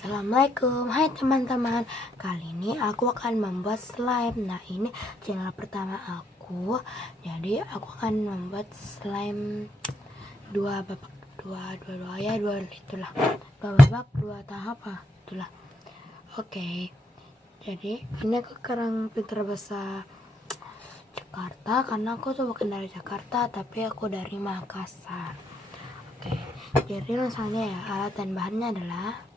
Assalamualaikum, hai teman-teman. Kali ini aku akan membuat slime. Nah, ini channel pertama aku. Jadi aku akan membuat slime dua babak, dua itulah. Dua babak, dua tahap itulah. Oke. Jadi ini aku sekarang pintar bahasa Jakarta karena aku tuh bukan dari Jakarta, tapi aku dari Makassar. Oke. Jadi langsung aja ya. Alat dan bahannya adalah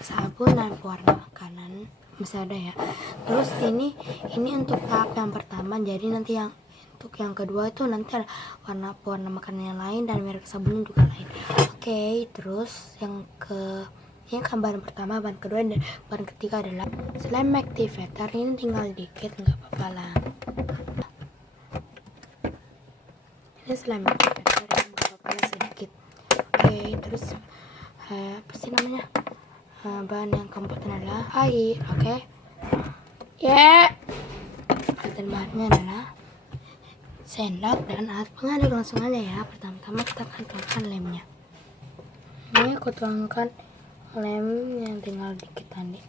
sabun dan pewarna makanan, masih ada ya. Terus ini untuk tahap yang pertama. Jadi nanti untuk yang kedua itu nanti ada pewarna makanan yang lain dan merek sabun juga lain. Oke, terus ini kan bahan pertama, bahan kedua dan bahan ketiga adalah slime activator. Ini tinggal dikit, nggak apa-apa lah. Ini slime activator, nggak apa-apa sedikit. Oke, terus apa sih namanya? Bahan yang keempat adalah air. Oke. Dan bahannya adalah sendok dan alat pengaduk. Langsung aja ya. Pertama-tama kita akan tuangkan lemnya. Ini aku tuangkan lem yang tinggal dikit tadi.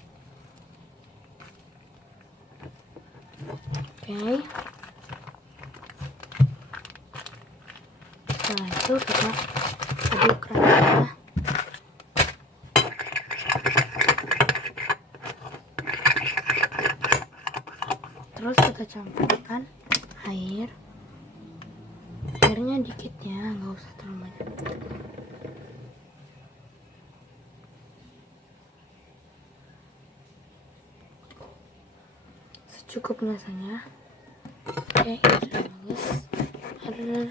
Oke. Setelah itu kita aduk rata. Terus kita campurkan airnya dikit ya, nggak usah terlalu banyak. Secukupnya saja. Oke, ini sudah bagus. Terus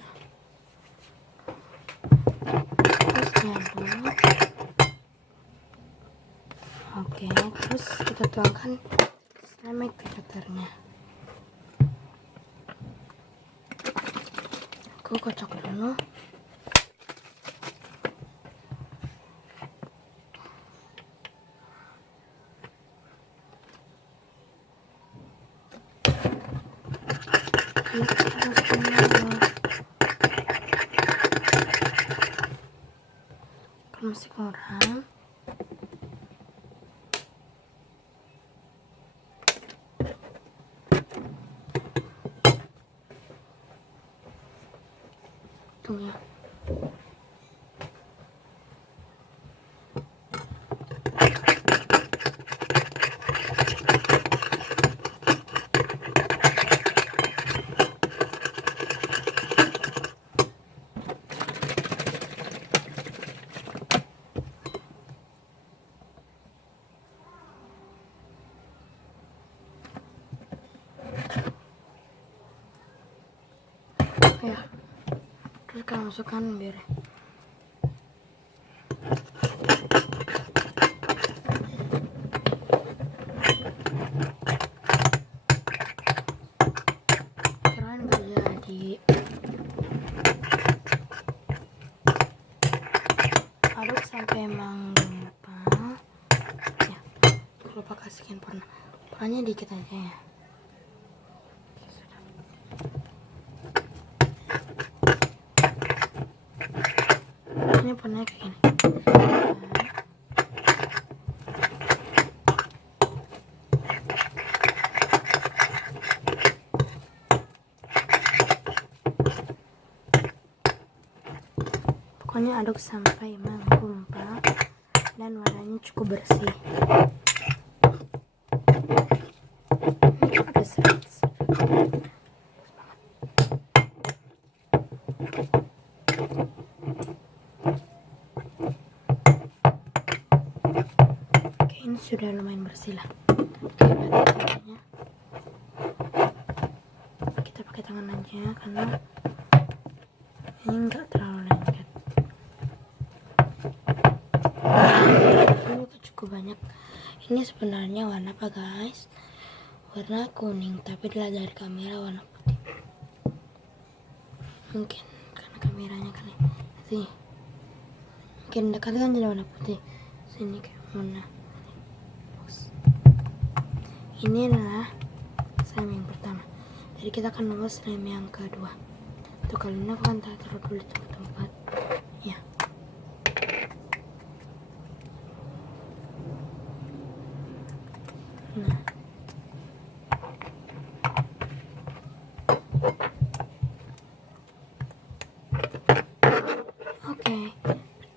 diaduk. Oke, terus kita tuangkan slime activatornya. Aku kocok dulu. Kalau masih kurang, tunggu ya. Ya, terus kita masukkan biar keren gak jadi. Aduk sampai menggumpal ya. Lupa kasihkan pewarnanya dikit aja ya. Ini warnanya kayak gini. Pokoknya aduk sampai menggumpal dan warnanya cukup bersih. Ini cukup besar. Ini sudah lumayan bersih lah. Oke, berarti kita pakai tangan aja karena ini enggak terlalu lengket. Ini cukup banyak. Ini sebenarnya warna apa guys? Warna kuning, tapi dilihat dari kamera warna putih. Mungkin karena kameranya kali. Sih. Mungkin dekat kan jadi warna putih. Sini kayak warna. Ini adalah slime yang pertama. Jadi kita akan membuat slime yang kedua. Untuk kali ini aku akan taruh dulu di tempat ya. Nah, oke,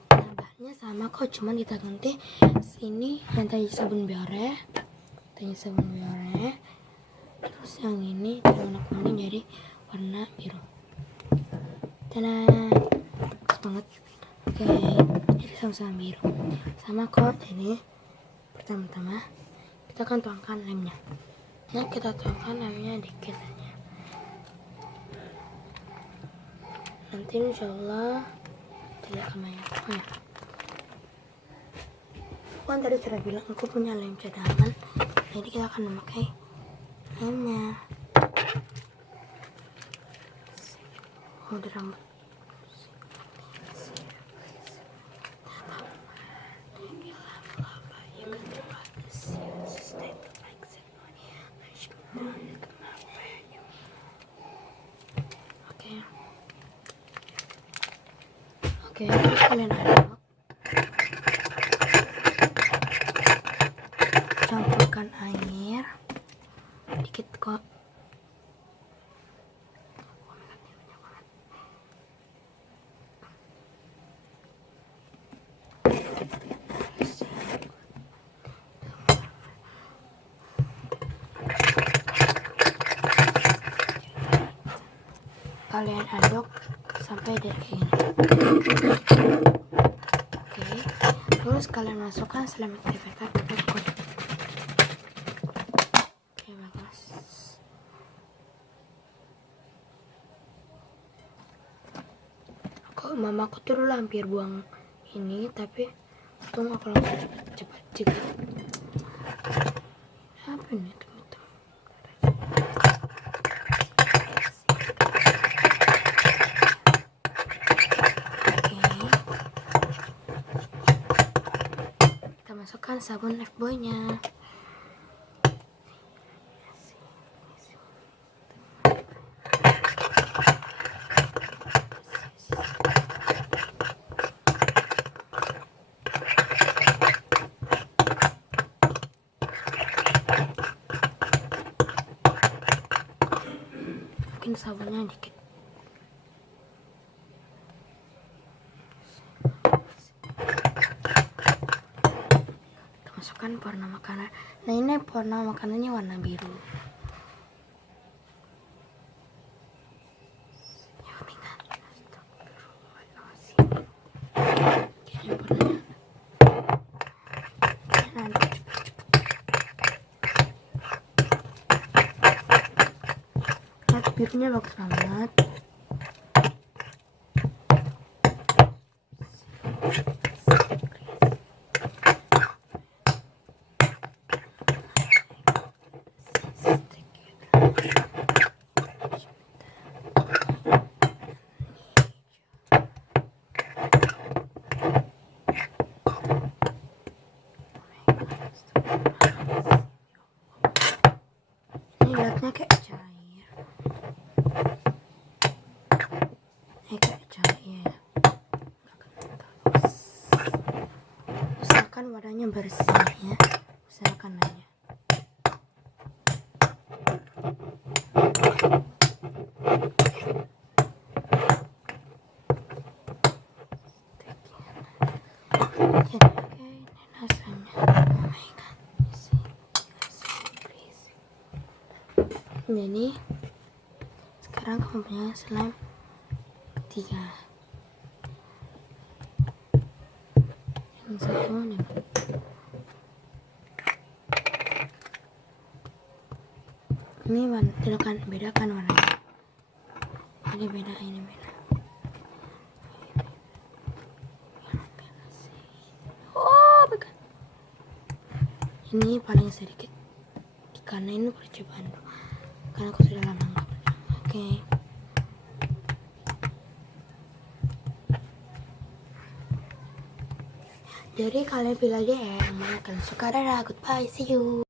nambahnya sama kok, cuman kita ganti sini yang tadi sabun biore, terus yang ini warna kuning jadi warna biru. Tada, bagus banget. Oke, jadi sama-sama biru, sama kok. Jadi pertama-tama kita akan tuangkan lemnya. Nah, kita tuangkan lemnya dikit aja. Nanti insyaallah tidak akan banyak. Oh ya, aku kan tadi sudah bilang aku punya lem cadangan, jadi kita akan memakai lemnya. Oh, di rambut. Oke, terus kalian aduk, campurkan air dikit kok. Kalian aduk sampai dia kayak gini. Oke, terus kalian masukkan slime activator ke kode. Oke, bagus. Kok mamaku tuh dulu hampir buang ini, tapi untung aku langsung cepet juga. Apa nih teman-teman? Masukkan sabun Lifebuoy-nya. Mungkin sabunnya dikit. Masukkan pewarna makanan. Nah, ini pewarna makanannya warna biru. Birunya bagus banget. Ini lihatnya kayak cair. Kayak cair. Usahakan wadahnya bersih ya. Usahakan aja. Jadi oke, ini rasanya. Oh my god. Jadi sekarang kamu punya slime 3. Yang satu nih. Ini bedakan warnanya. Ini beda, ini beda. Oh, bukan. Ini paling sedikit karena ini percobaan karena aku sudah lama nggak pernah. Oke. Jadi kalian pilih aja ya yang mana kalian suka. Dadah, goodbye, see you.